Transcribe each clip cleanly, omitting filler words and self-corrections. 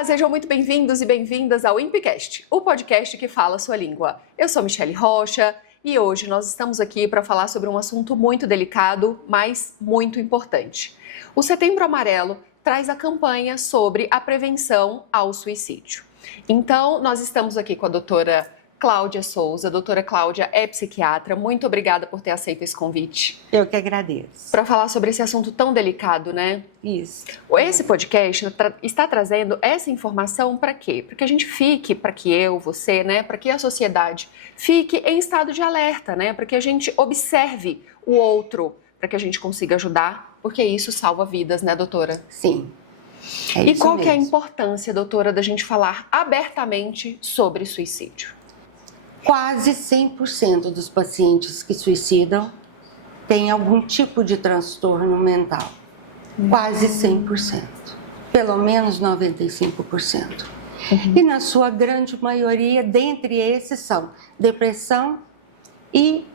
Olá, sejam muito bem-vindos e bem-vindas ao Impicast, o podcast que fala a sua língua. Eu sou Michele Rocha e hoje nós estamos aqui para falar sobre um assunto muito delicado, mas muito importante. O Setembro Amarelo traz a campanha sobre a prevenção ao suicídio. Então, nós estamos aqui com a doutora Cláudia Souza. A doutora Cláudia é psiquiatra. Muito obrigada por ter aceito esse convite. Eu que agradeço. Para falar sobre esse assunto tão delicado, né? Isso. Esse podcast está trazendo essa informação para quê? Para que a gente fique, para que eu, você, né? Para que a sociedade fique em estado de alerta, né? Para que a gente observe o outro, para que a gente consiga ajudar, porque isso salva vidas, né, doutora? Sim. E qual que é a importância, doutora, da gente falar abertamente sobre suicídio? Quase 100% dos pacientes que suicidam têm algum tipo de transtorno mental. Quase 100%. Pelo menos 95%. E na sua grande maioria, dentre esses são depressão e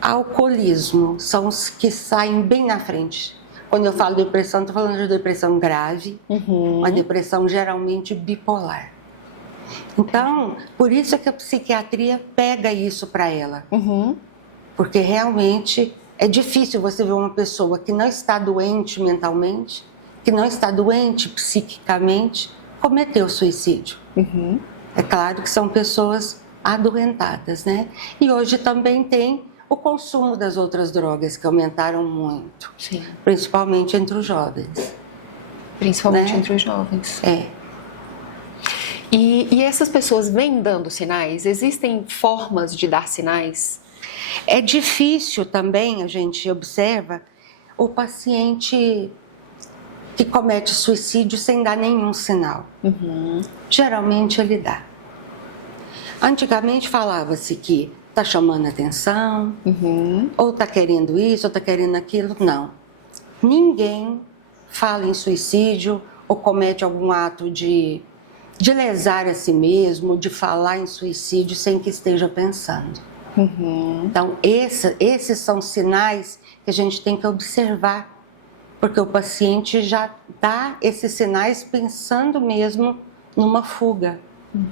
alcoolismo. São os que saem bem na frente. Quando eu falo depressão, estou falando de depressão grave, uma depressão geralmente bipolar. Então, por isso é que a psiquiatria pega isso para ela. Porque realmente é difícil você ver uma pessoa que não está doente mentalmente, que não está doente psiquicamente, cometer o suicídio. É claro que são pessoas adoentadas, né? E hoje também tem o consumo das outras drogas, que aumentaram muito. Sim. Principalmente entre os jovens. Principalmente né? entre os jovens. É. E essas pessoas vêm dando sinais? Existem formas de dar sinais? É difícil também, a gente observa, o paciente que comete suicídio sem dar nenhum sinal. Geralmente ele dá. Antigamente falava-se que está chamando atenção, ou está querendo isso, ou está querendo aquilo. Não. Ninguém fala em suicídio ou comete algum ato de lesar a si mesmo, de falar em suicídio sem que esteja pensando. Então, esses são sinais que a gente tem que observar, porque o paciente já dá esses sinais pensando mesmo numa fuga,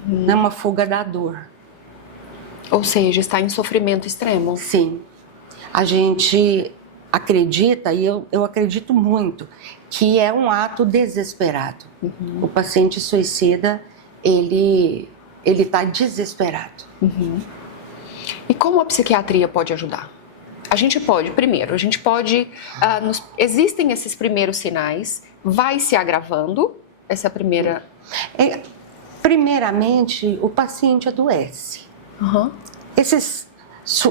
numa fuga da dor. Ou seja, está em sofrimento extremo. Sim. A gente acredita, e eu acredito muito, que é um ato desesperado. O paciente suicida, ele está desesperado. E como a psiquiatria pode ajudar? A gente pode, primeiro, existem esses primeiros sinais, vai se agravando, essa é a primeira... Primeiramente, o paciente adoece.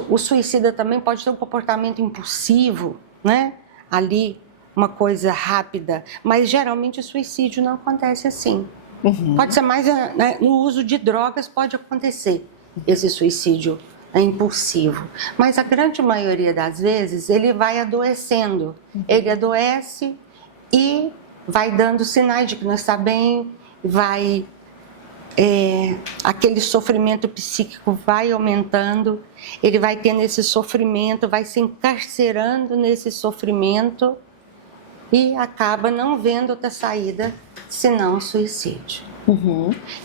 O suicida também pode ter um comportamento impulsivo, né? Ali, uma coisa rápida, mas geralmente o suicídio não acontece assim. Pode ser mais, né, no uso de drogas pode acontecer esse suicídio impulsivo, mas a grande maioria das vezes ele vai adoecendo, ele adoece e vai dando sinais de que não está bem, aquele sofrimento psíquico vai aumentando, ele vai tendo esse sofrimento, vai se encarcerando nesse sofrimento e acaba não vendo outra saída senão o suicídio.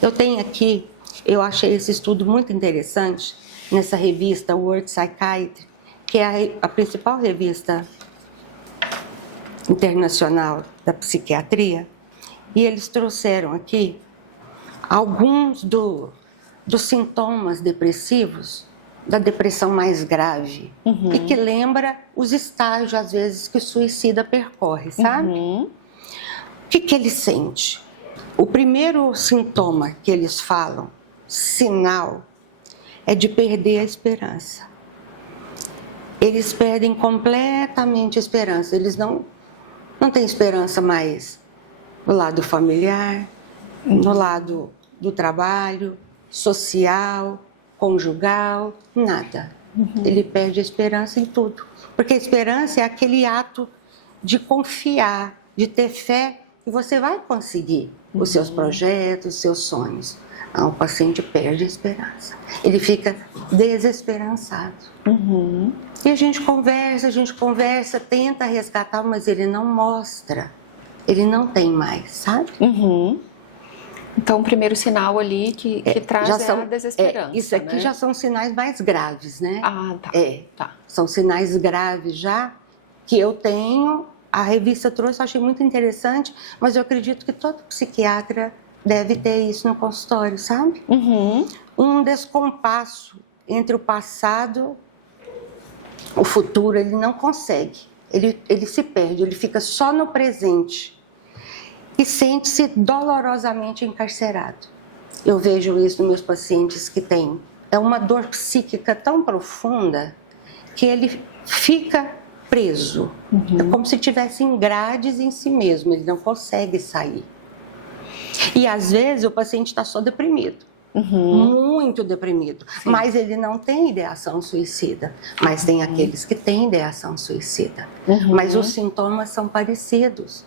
Eu tenho aqui, eu achei esse estudo muito interessante, nessa revista World Psychiatry, que é a principal revista internacional da psiquiatria, e eles trouxeram aqui alguns dos sintomas depressivos da depressão mais grave e que lembra os estágios, às vezes, que o suicida percorre, sabe? O que ele sente? O primeiro sintoma que eles falam, sinal, é de perder a esperança. Eles perdem completamente a esperança. Eles não têm esperança mais no lado familiar, no lado do trabalho, social, conjugal, nada. Ele perde a esperança em tudo. Porque a esperança é aquele ato de confiar, de ter fé que você vai conseguir os seus projetos, os seus sonhos. O paciente perde a esperança. Ele fica desesperançado. E a gente conversa, tenta resgatar, mas ele não mostra. Ele não tem mais, sabe? Então, o primeiro sinal ali que traz a desesperança. Isso aqui, né? Já são sinais mais graves, né? Ah, tá. Tá. São sinais graves já que eu tenho. A revista trouxe, eu achei muito interessante, mas eu acredito que todo psiquiatra deve ter isso no consultório, sabe? Uhum. Um descompasso entre o passado e o futuro, ele não consegue. Ele se perde, ele fica só no presente. E sente-se dolorosamente encarcerado. Eu vejo isso nos meus pacientes que têm. É uma dor psíquica tão profunda que ele fica preso. Uhum. É como se tivesse em grades em si mesmo, ele não consegue sair. E às vezes o paciente está só deprimido. Uhum. Muito deprimido. Sim. Mas ele não tem ideação suicida. Mas tem aqueles que têm ideação suicida. Uhum. Mas os sintomas são parecidos.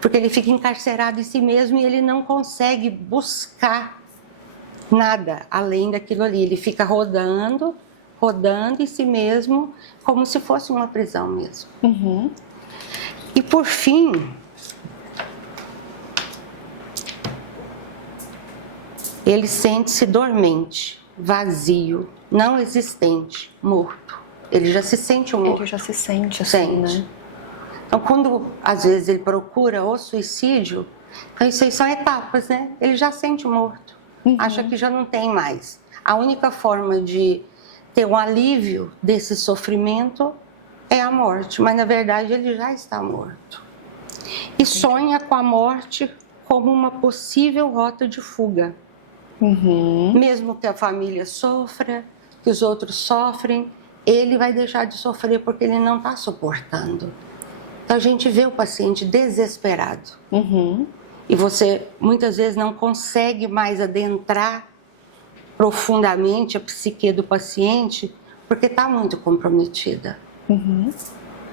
Porque ele fica encarcerado em si mesmo e ele não consegue buscar nada além daquilo ali. Ele fica rodando em si mesmo, como se fosse uma prisão mesmo. Uhum. E por fim, ele sente-se dormente, vazio, não existente, morto. Ele já se sente um morto. Ele já se sente assim, né? Então, quando às vezes ele procura o suicídio, então isso aí são etapas, né? Ele já sente morto, acha que já não tem mais. A única forma de ter um alívio desse sofrimento é a morte, mas na verdade ele já está morto. E sonha com a morte como uma possível rota de fuga. Mesmo que a família sofra, que os outros sofrem, ele vai deixar de sofrer porque ele não está suportando. Então a gente vê o paciente desesperado. E você muitas vezes não consegue mais adentrar profundamente a psique do paciente porque está muito comprometida.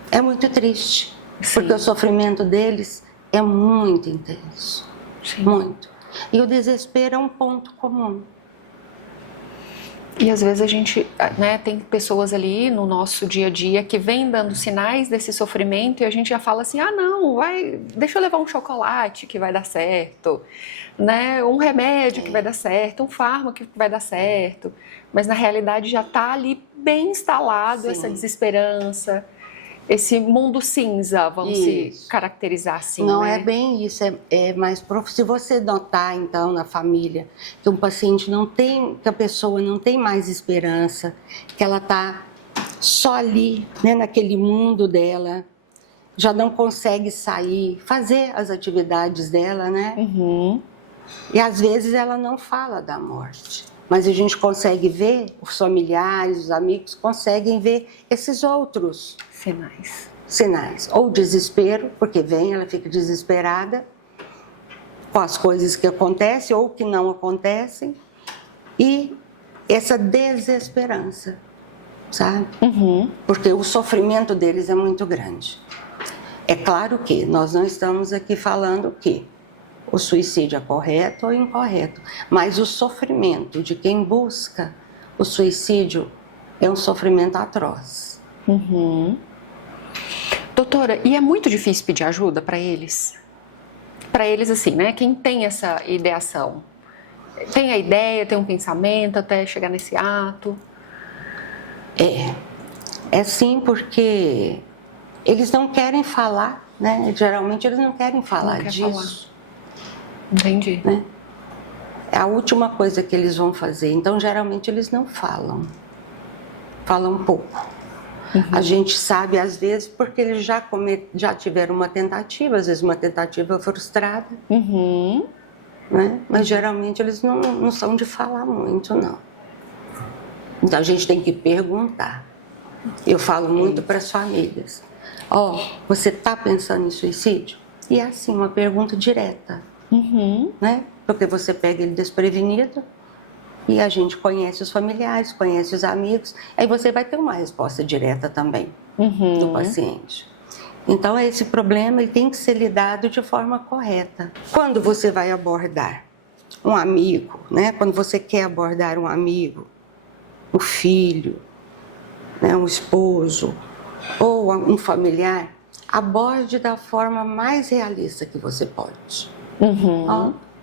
É muito triste, porque o sofrimento deles é muito intenso. Sim. Muito. E o desespero é um ponto comum. E às vezes a gente, né, tem pessoas ali no nosso dia a dia que vêm dando sinais desse sofrimento e a gente já fala assim, não, deixa eu levar um chocolate que vai dar certo, né, um remédio que vai dar certo, um fármaco que vai dar certo, mas na realidade já está ali bem instalado essa desesperança, esse mundo cinza, vamos se caracterizar assim. Não né? é bem isso, é mais se você notar então na família que um paciente não tem, que a pessoa não tem mais esperança, que ela está só ali, né, naquele mundo dela, já não consegue sair, fazer as atividades dela, né? E às vezes ela não fala da morte, mas a gente consegue ver, os familiares, os amigos conseguem ver esses outros sinais. Ou desespero, porque ela fica desesperada com as coisas que acontecem ou que não acontecem, e essa desesperança, sabe? Porque o sofrimento deles é muito grande. É claro que nós não estamos aqui falando que o suicídio é correto ou incorreto, mas o sofrimento de quem busca o suicídio é um sofrimento atroz. Doutora, e é muito difícil pedir ajuda para eles? Para eles, assim, né? Quem tem essa ideação? Tem a ideia, tem um pensamento até chegar nesse ato? É sim, porque eles não querem falar, né? Geralmente eles não querem falar disso. Entendi. Né? É a última coisa que eles vão fazer. Então, geralmente eles não falam. Falam pouco. A gente sabe, às vezes, porque eles já tiveram uma tentativa, às vezes uma tentativa frustrada, né? Mas geralmente eles não são de falar muito, não. Então a gente tem que perguntar. Eu falo muito para as famílias. Você está pensando em suicídio? E é assim, uma pergunta direta, né? Porque você pega ele desprevenido, e a gente conhece os familiares, conhece os amigos, aí você vai ter uma resposta direta também do paciente. Então, esse problema ele tem que ser lidado de forma correta. Quando você vai abordar um amigo, né? Quando você quer abordar um amigo, um filho, né? Um esposo ou um familiar, aborde da forma mais realista que você pode.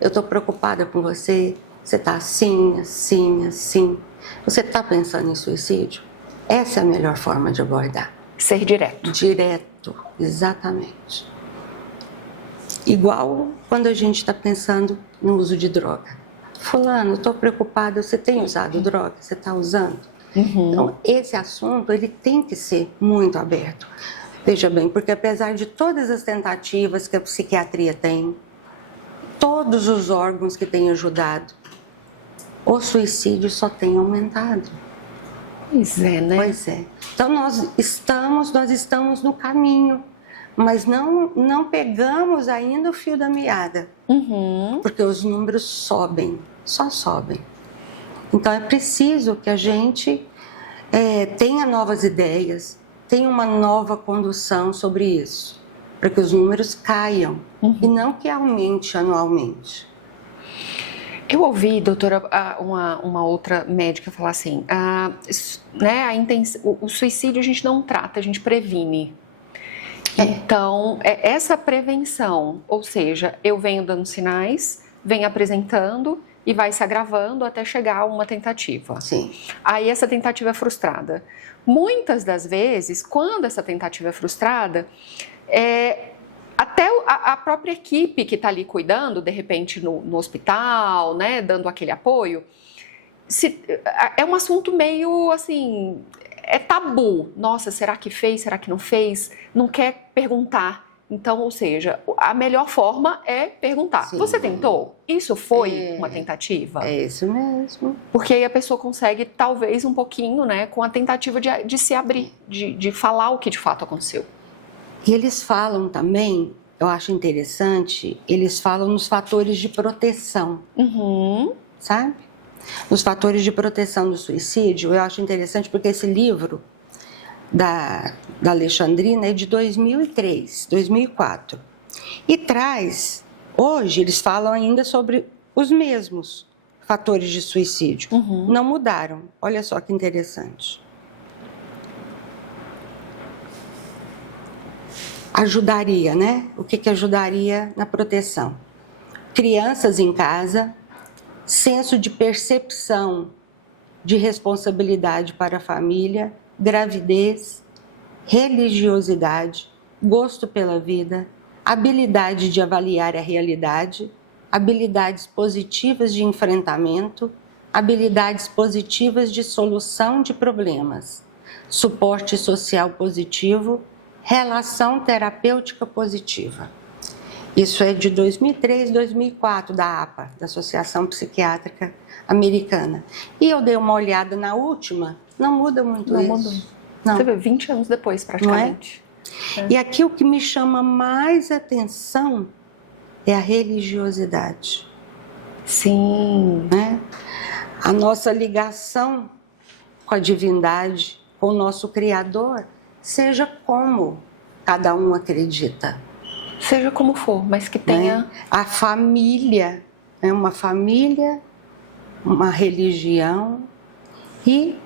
eu estou preocupada com você, você está assim, assim, assim. Você está pensando em suicídio? Essa é a melhor forma de abordar. Ser direto. Direto, exatamente. Igual quando a gente está pensando no uso de droga. Fulano, estou preocupada, você tem usado droga? Você está usando? Então, esse assunto, ele tem que ser muito aberto. Veja bem, porque apesar de todas as tentativas que a psiquiatria tem, todos os órgãos que têm ajudado, o suicídio só tem aumentado. Pois é, né? Pois é. Então, nós estamos no caminho, mas não pegamos ainda o fio da meada, porque os números sobem, só sobem. Então, é preciso que a gente tenha novas ideias, tenha uma nova condução sobre isso, para que os números caiam e não que aumente anualmente. Eu ouvi, doutora, uma outra médica falar assim, né, o suicídio a gente não trata, a gente previne. Então, essa prevenção, ou seja, eu venho dando sinais, venho apresentando e vai se agravando até chegar a uma tentativa. Sim. Aí essa tentativa é frustrada. Muitas das vezes, quando essa tentativa é frustrada, até a própria equipe que está ali cuidando, de repente no hospital, né, dando aquele apoio, é um assunto meio assim, é tabu. Nossa, será que fez, será que não fez? Não quer perguntar. Então, ou seja, a melhor forma é perguntar. Sim. Você tentou? Isso foi uma tentativa? É isso mesmo. Porque aí a pessoa consegue, talvez, um pouquinho, né, com a tentativa de se abrir, de falar o que de fato aconteceu. E eles falam também, eu acho interessante, eles falam nos fatores de proteção, sabe? Nos fatores de proteção do suicídio, eu acho interessante porque esse livro da Alexandrina é de 2003, 2004. E traz, hoje eles falam ainda sobre os mesmos fatores de suicídio. Não mudaram, olha só que interessante. Ajudaria, né? O que ajudaria na proteção? Crianças em casa, senso de percepção de responsabilidade para a família, gravidez, religiosidade, gosto pela vida, habilidade de avaliar a realidade, habilidades positivas de enfrentamento, habilidades positivas de solução de problemas, suporte social positivo, relação terapêutica positiva. Isso é de 2003, 2004, da APA, da Associação Psiquiátrica Americana. E eu dei uma olhada na última, não muda muito isso. Muda. Não. Você vê, 20 anos depois, praticamente. Não é? E aqui o que me chama mais atenção é a religiosidade. Sim. Né? A nossa ligação com a divindade, com o nosso Criador, seja como cada um acredita. Seja como for, mas que tenha... Né? A família, né? Uma família, uma religião e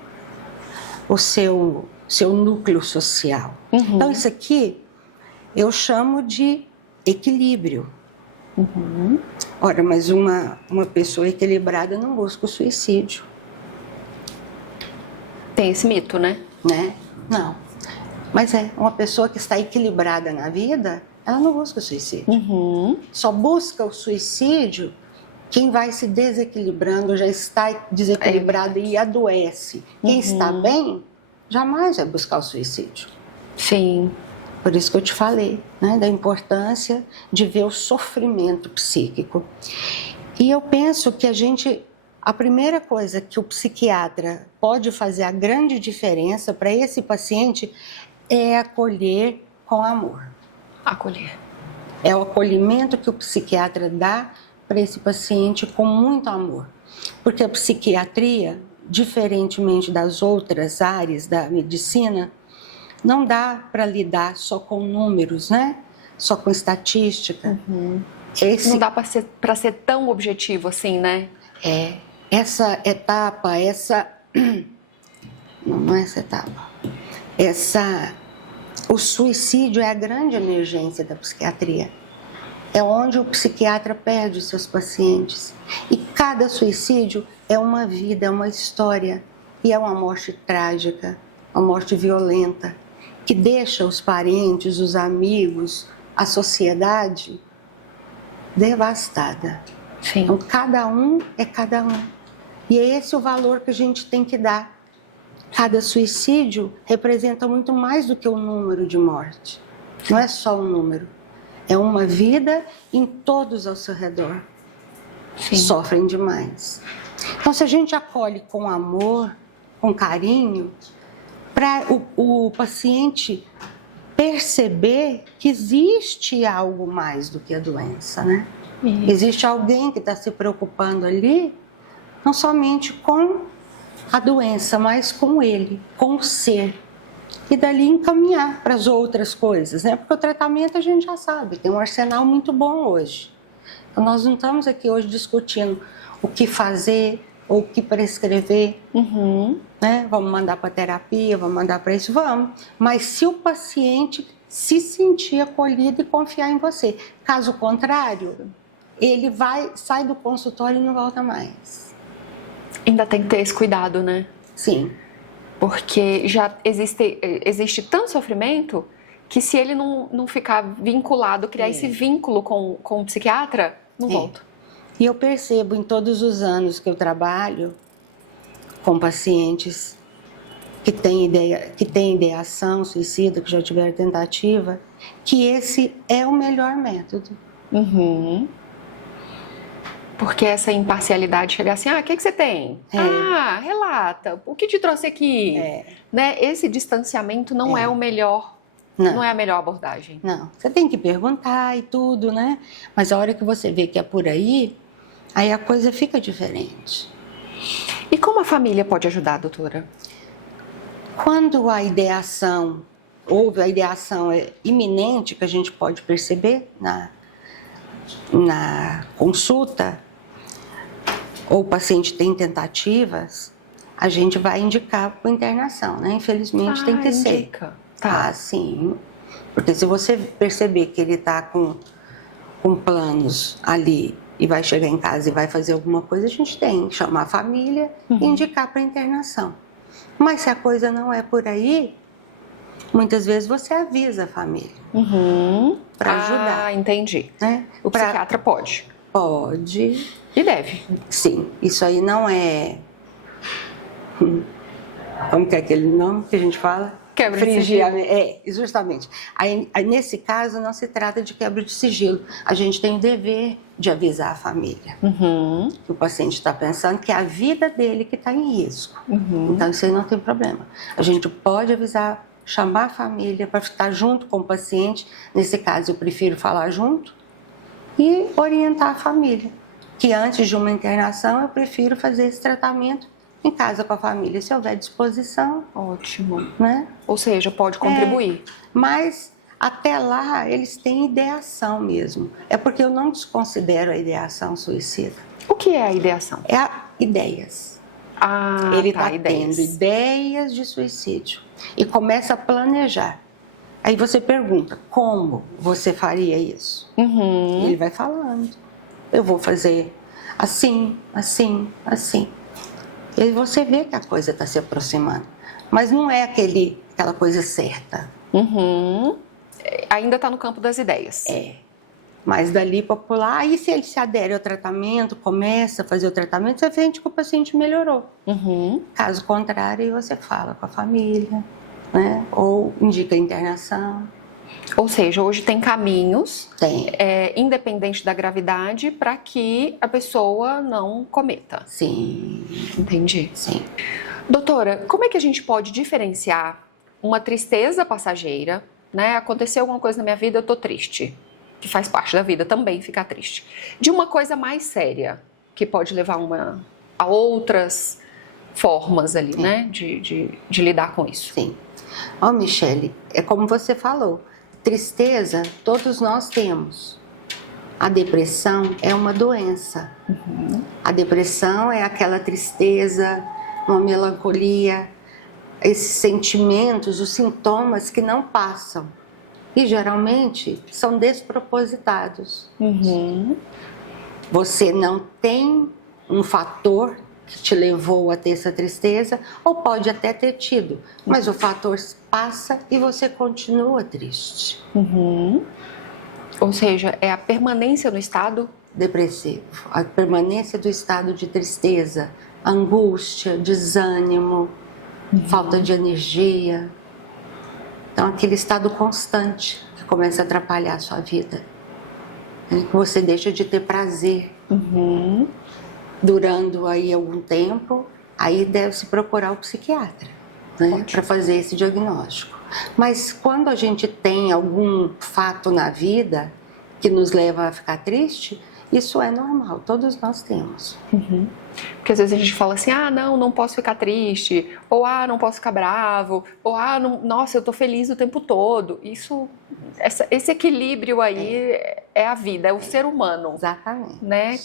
o seu núcleo social. Então, isso aqui eu chamo de equilíbrio. Ora, mas uma pessoa equilibrada não busca o suicídio. Tem esse mito, né? Não. Mas uma pessoa que está equilibrada na vida, ela não busca o suicídio. Só busca o suicídio quem vai se desequilibrando, já está desequilibrado e adoece. Quem está bem, jamais vai buscar o suicídio. Sim. Por isso que eu te falei, né, da importância de ver o sofrimento psíquico. E eu penso que a primeira coisa que o psiquiatra pode fazer a grande diferença para esse paciente é acolher com amor. Acolher. É o acolhimento que o psiquiatra dá para esse paciente com muito amor. Porque a psiquiatria, diferentemente das outras áreas da medicina, não dá para lidar só com números, né? Só com estatística. Não dá para ser tão objetivo assim, né? Essa etapa, não é essa etapa. O suicídio é a grande emergência da psiquiatria. é onde o psiquiatra perde os seus pacientes. E cada suicídio é uma vida, é uma história. E é uma morte trágica, uma morte violenta, que deixa os parentes, os amigos, a sociedade devastada. Sim. Então, cada um é cada um. E é esse o valor que a gente tem que dar. Cada suicídio representa muito mais do que o número de morte. Não é só um número. É uma vida em todos ao seu redor. Sim. Sofrem demais. Então, se a gente acolhe com amor, com carinho, para o paciente perceber que existe algo mais do que a doença, né? Existe alguém que está se preocupando ali, não somente com a doença, mas com ele, com o ser. E dali encaminhar para as outras coisas, né? Porque o tratamento a gente já sabe, tem um arsenal muito bom hoje. Então, nós não estamos aqui hoje discutindo o que fazer ou o que prescrever, né? Vamos mandar para terapia, vamos mandar para isso, vamos. Mas se o paciente se sentir acolhido e confiar em você. Caso contrário, ele sai do consultório e não volta mais. Ainda tem que ter esse cuidado, né? Sim. Porque já existe tanto sofrimento que se ele não ficar vinculado, criar esse vínculo com o psiquiatra, não volta. E eu percebo em todos os anos que eu trabalho com pacientes que têm ideação suicida, que já tiveram tentativa, que esse é o melhor método. Porque essa imparcialidade chega assim, o que você tem? Relata, o que te trouxe aqui? Né? Esse distanciamento não é o melhor, não é a melhor abordagem. Não, você tem que perguntar e tudo, né? Mas a hora que você vê que é por aí a coisa fica diferente. E como a família pode ajudar, doutora? Quando a ideação é iminente, que a gente pode perceber na consulta, ou o paciente tem tentativas, a gente vai indicar para internação, né? Infelizmente tem que ser. Tá. Sim. Porque se você perceber que ele está com planos ali e vai chegar em casa e vai fazer alguma coisa, a gente tem que chamar a família e indicar para internação. Mas se a coisa não é por aí, muitas vezes você avisa a família para ajudar. Entendi. Né? O psiquiatra pode. Pode. E deve. Sim, isso aí não é... Como que é aquele nome que a gente fala? Quebra de sigilo. Justamente. Aí, nesse caso, não se trata de quebra de sigilo. A gente tem o dever de avisar a família. Que o paciente está pensando que é a vida dele que está em risco. Então, isso aí não tem problema. A gente pode avisar, chamar a família para estar junto com o paciente. Nesse caso, eu prefiro falar junto e orientar a família. Que antes de uma internação, eu prefiro fazer esse tratamento em casa com a família, se houver disposição. Ótimo. Né? Ou seja, pode contribuir. Mas até lá eles têm ideação mesmo. É porque eu não desconsidero a ideação suicida. O que é a ideação? É ideias. Ele está tendo ideias de suicídio e começa a planejar. Aí você pergunta, como você faria isso? Ele vai falando. Eu vou fazer assim, assim, assim. E você vê que a coisa está se aproximando. Mas não é aquela coisa certa. Ainda está no campo das ideias. Mas dali para pular, aí se ele se adere ao tratamento, começa a fazer o tratamento, você vê que o paciente melhorou. Caso contrário, você fala com a família, né? Ou indica a internação. Ou seja, hoje tem caminhos, independente da gravidade, para que a pessoa não cometa. Sim. Entendi. Sim. Doutora, como é que a gente pode diferenciar uma tristeza passageira, né? Aconteceu alguma coisa na minha vida, eu tô triste, que faz parte da vida também ficar triste, de uma coisa mais séria, que pode levar a outras formas ali, né? De lidar com isso. Sim. Michele, é como você falou. Tristeza, todos nós temos. A depressão é uma doença. A depressão é aquela tristeza, uma melancolia, esses sentimentos, os sintomas que não passam. E geralmente são despropositados. Você não tem um fator que te levou a ter essa tristeza, ou pode até ter tido, mas o fator passa e você continua triste. Ou seja, é a permanência no estado depressivo, a permanência do estado de tristeza, angústia, desânimo, falta de energia. Então, aquele estado constante que começa a atrapalhar a sua vida. Você deixa de ter prazer. Durando aí algum tempo, aí deve-se procurar o psiquiatra, né, para fazer esse diagnóstico. Mas quando a gente tem algum fato na vida que nos leva a ficar triste, isso é normal, todos nós temos. Porque às vezes a gente fala assim, não posso ficar triste, ou não posso ficar bravo, ou nossa, eu tô feliz o tempo todo. Esse equilíbrio aí é a vida, é o ser humano. Exatamente. Né?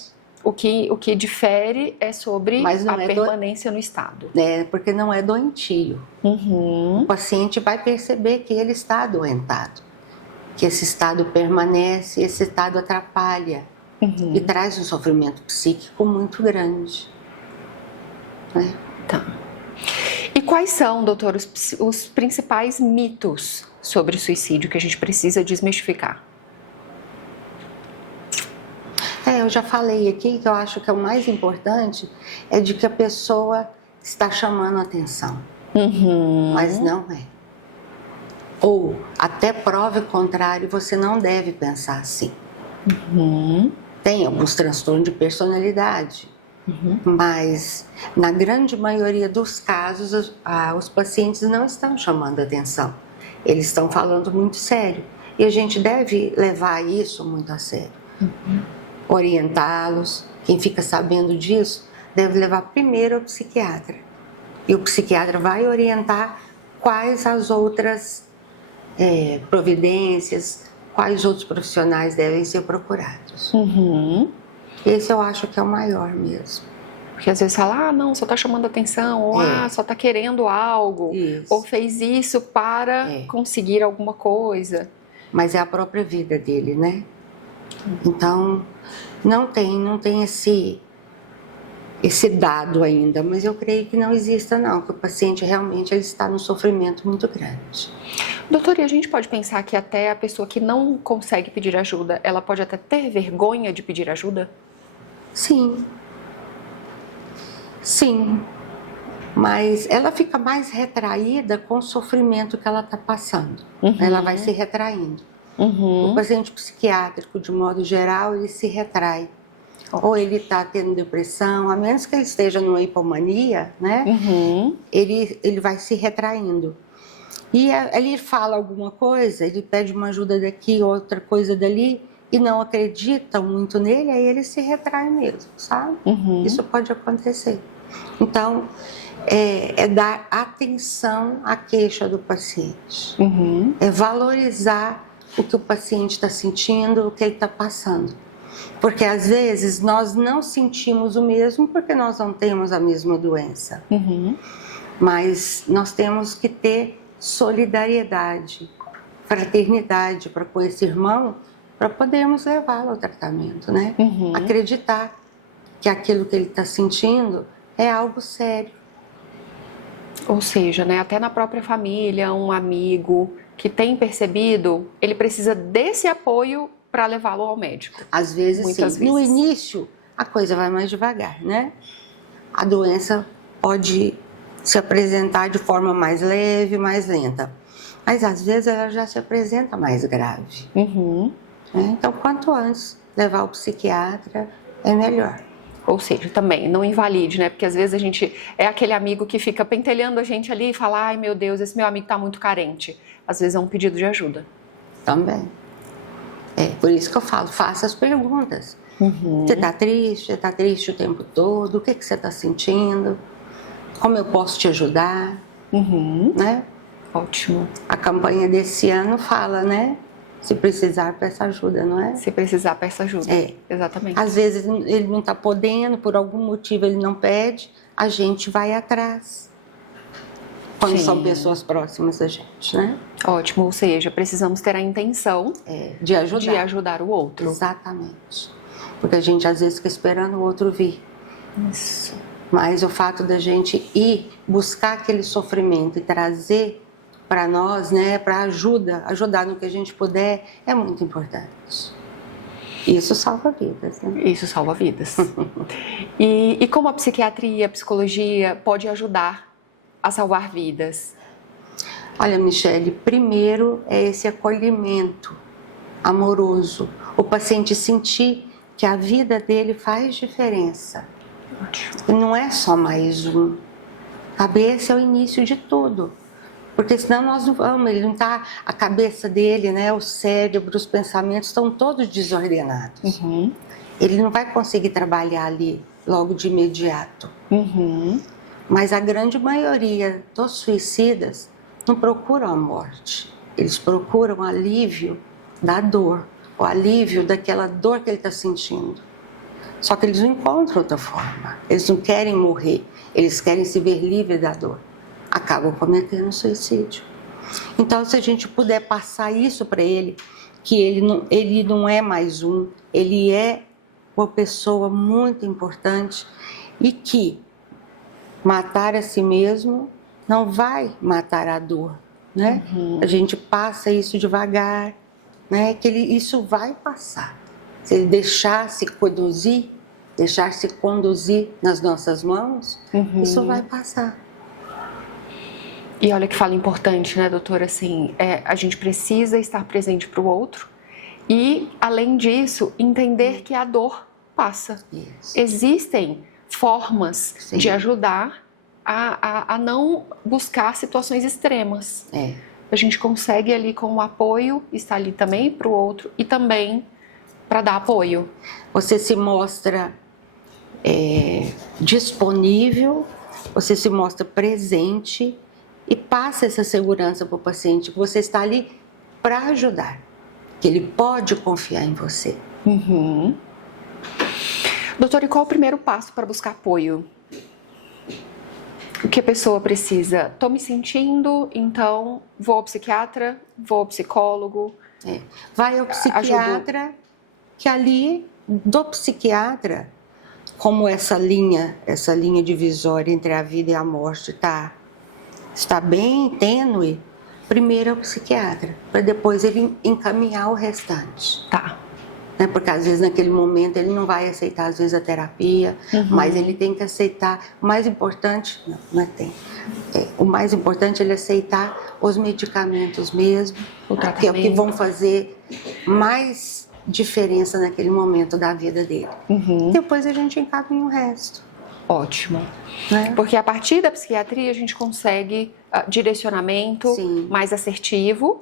O que difere é sobre a permanência no estado. Porque não é doentio. O paciente vai perceber que ele está adoentado, que esse estado permanece, esse estado atrapalha e traz um sofrimento psíquico muito grande. Tá. E quais são, doutor, os principais mitos sobre o suicídio que a gente precisa desmistificar? Eu já falei aqui que eu acho que o mais importante é de que a pessoa está chamando atenção, mas não é. Ou, até prova o contrário, você não deve pensar assim. Tem alguns transtornos de personalidade, mas na grande maioria dos casos, os pacientes não estão chamando atenção. Eles estão falando muito sério. E a gente deve levar isso muito a sério. Orientá-los. Quem fica sabendo disso deve levar primeiro ao psiquiatra. E o psiquiatra vai orientar quais as outras providências, quais outros profissionais devem ser procurados. Esse eu acho que é o maior mesmo. Porque às vezes fala, não, só está chamando atenção, ou só está querendo algo, ou fez isso para conseguir alguma coisa. Mas é a própria vida dele, né? Então, não tem esse dado ainda, mas eu creio que não exista não, que o paciente realmente ele está num sofrimento muito grande. Doutor, e a gente pode pensar que até a pessoa que não consegue pedir ajuda, ela pode até ter vergonha de pedir ajuda? Sim. Sim. Mas ela fica mais retraída com o sofrimento que ela está passando. Ela vai se retraindo. O paciente psiquiátrico, de modo geral, ele se retrai. Ou ele está tendo depressão, a menos que ele esteja numa hipomania, né? Ele vai se retraindo. E ele fala alguma coisa, ele pede uma ajuda daqui, outra coisa dali, e não acreditam muito nele, aí ele se retrai mesmo, sabe? Isso pode acontecer. Então, é dar atenção à queixa do paciente. É valorizar o que o paciente está sentindo, o que ele está passando. Porque às vezes nós não sentimos o mesmo porque nós não temos a mesma doença. Mas nós temos que ter solidariedade, fraternidade para com esse irmão, para podermos levá-lo ao tratamento, né? Acreditar que aquilo que ele está sentindo é algo sério. Ou seja, né, até na própria família, um amigo que tem percebido, ele precisa desse apoio para levá-lo ao médico. Às vezes, muitas sim. vezes. No início, a coisa vai mais devagar, né? A doença pode se apresentar de forma mais leve, mais lenta. Mas, às vezes, ela já se apresenta mais grave. Então, quanto antes levar o psiquiatra, é melhor. Ou seja, também, não invalide, né? Porque às vezes a gente é aquele amigo que fica pentelhando a gente ali e fala, ai meu Deus, esse meu amigo tá muito carente. Às vezes é um pedido de ajuda. Também. Por isso que eu falo, faça as perguntas. Você tá triste? Você tá triste o tempo todo? O que você tá sentindo? Como eu posso te ajudar? Né? Ótimo. A campanha desse ano fala, né? Se precisar, peça ajuda, não é? Se precisar, peça ajuda. Exatamente. Às vezes ele não está podendo, por algum motivo ele não pede, a gente vai atrás. quando Sim. são pessoas próximas da gente, né? Ótimo, ou seja, precisamos ter a intenção De ajudar. de ajudar o outro. Exatamente. Porque a gente às vezes fica esperando o outro vir. Isso. Mas o fato da gente ir buscar aquele sofrimento e trazer para nós, né, para ajudar no que a gente puder, é muito importante. Isso salva vidas, né? Isso salva vidas. E como a psiquiatria, a psicologia pode ajudar a salvar vidas? Olha, Michele, primeiro é esse acolhimento amoroso. O paciente sentir que a vida dele faz diferença. E não é só mais um. A cabeça é o início de tudo. Porque senão nós não vamos, ele não está, a cabeça dele, né, o cérebro, os pensamentos estão todos desordenados. Uhum. Ele não vai conseguir trabalhar ali logo de imediato. Uhum. Mas a grande maioria dos suicidas não procuram a morte. Eles procuram alívio da dor, o alívio daquela dor que ele está sentindo. Só que eles não encontram outra forma. Eles não querem morrer, eles querem se ver livres da dor. Acabam cometendo suicídio. Então, se a gente puder passar isso para ele, que ele não é mais um, ele é uma pessoa muito importante e que matar a si mesmo não vai matar a dor, né? Uhum. A gente passa isso devagar, né? Que isso vai passar. Se ele deixar se conduzir nas nossas mãos, isso vai passar. E olha que fala importante, né, doutora? Assim, a gente precisa estar presente para o outro e, além disso, entender que a dor passa. Isso. Existem formas Sim. de ajudar a não buscar situações extremas. A gente consegue ali com o apoio, estar ali também para o outro e também para dar apoio. Você se mostra disponível, você se mostra presente e passa essa segurança para o paciente que você está ali para ajudar, que ele pode confiar em você. Uhum. Doutor, e qual o primeiro passo para buscar apoio? O que a pessoa precisa? Estou me sentindo, então vou ao psiquiatra, vou ao psicólogo. Vai ao psiquiatra, que ali do psiquiatra, como essa linha divisória entre a vida e a morte está bem tênue, primeiro é o psiquiatra, para depois ele encaminhar o restante. Tá. Porque às vezes naquele momento ele não vai aceitar às vezes a terapia, mas ele tem que aceitar. O mais importante, o mais importante é ele aceitar os medicamentos mesmo, que é o que vão fazer mais diferença naquele momento da vida dele. Depois a gente encaminha o resto. Ótimo. Né? Porque a partir da psiquiatria a gente consegue direcionamento mais assertivo,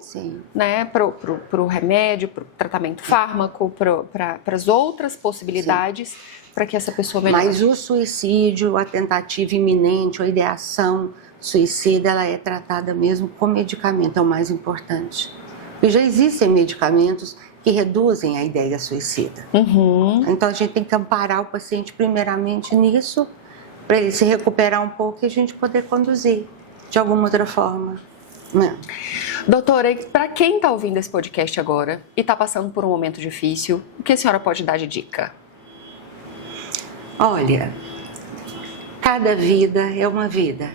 né, para o remédio, para o tratamento fármaco, para as outras possibilidades, para que essa pessoa melhore. Mas o suicídio, a tentativa iminente, a ideação suicida, ela é tratada mesmo com medicamento, é o mais importante. E já existem medicamentos que reduzem a ideia suicida. Então a gente tem que amparar o paciente primeiramente nisso, para ele se recuperar um pouco e a gente poder conduzir de alguma outra forma. Doutora, para quem está ouvindo esse podcast agora e está passando por um momento difícil, o que a senhora pode dar de dica? Olha, cada vida é uma vida.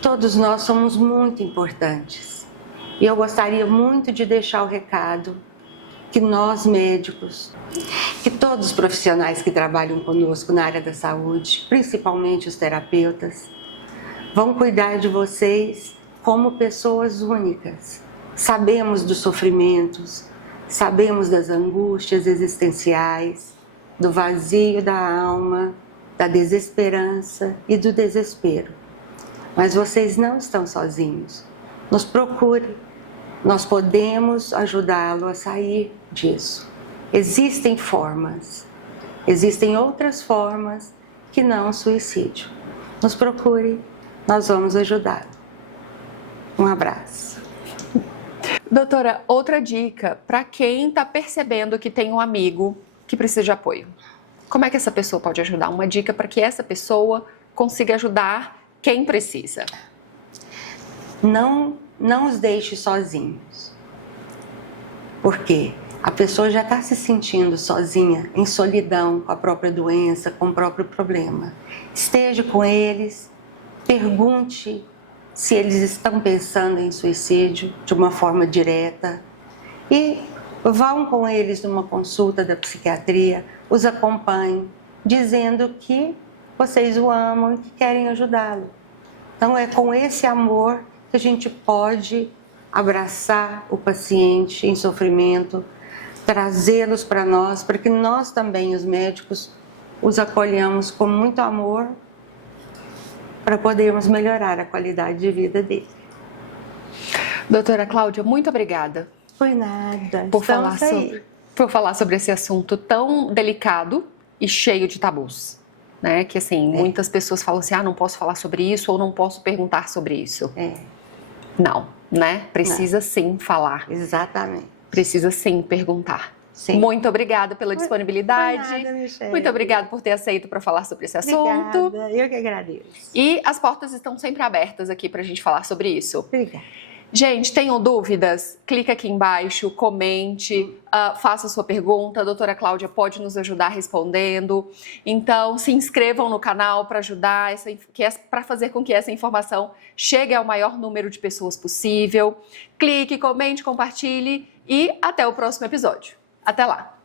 Todos nós somos muito importantes. E eu gostaria muito de deixar o recado que nós médicos, que todos os profissionais que trabalham conosco na área da saúde, principalmente os terapeutas, vão cuidar de vocês como pessoas únicas. Sabemos dos sofrimentos, sabemos das angústias existenciais, do vazio da alma, da desesperança e do desespero. Mas vocês não estão sozinhos. Nos procure. Nós podemos ajudá-lo a sair disso. Existem formas, existem outras formas que não o suicídio. Nos procure, nós vamos ajudá-lo. Um abraço. Doutora, outra dica para quem está percebendo que tem um amigo que precisa de apoio. Como é que essa pessoa pode ajudar? Uma dica para que essa pessoa consiga ajudar quem precisa. não os deixe sozinhos. Porque a pessoa já está se sentindo sozinha, em solidão com a própria doença, com o próprio problema. Esteja com eles, pergunte se eles estão pensando em suicídio de uma forma direta e vão com eles numa consulta da psiquiatria, os acompanhem, dizendo que vocês o amam e que querem ajudá-lo. Então é com esse amor que a gente pode abraçar o paciente em sofrimento, trazê-los para nós, para que nós também, os médicos, os acolhamos com muito amor para podermos melhorar a qualidade de vida dele. Doutora Cláudia, muito obrigada. Foi nada. Por falar sobre esse assunto tão delicado e cheio de tabus. Né? Que assim, muitas pessoas falam assim, não posso falar sobre isso ou não posso perguntar sobre isso. Não, né? Precisa sim falar. Exatamente. Precisa sim perguntar. Sim. Muito obrigada pela disponibilidade. Foi nada, Michele. Muito obrigada por ter aceito para falar sobre esse assunto. Obrigada, eu que agradeço. E as portas estão sempre abertas aqui para a gente falar sobre isso. Obrigada. Gente, tenham dúvidas? Clica aqui embaixo, comente, faça sua pergunta. A doutora Cláudia pode nos ajudar respondendo. Então, se inscrevam no canal para ajudar, para fazer com que essa informação chegue ao maior número de pessoas possível. Clique, comente, compartilhe e até o próximo episódio. Até lá!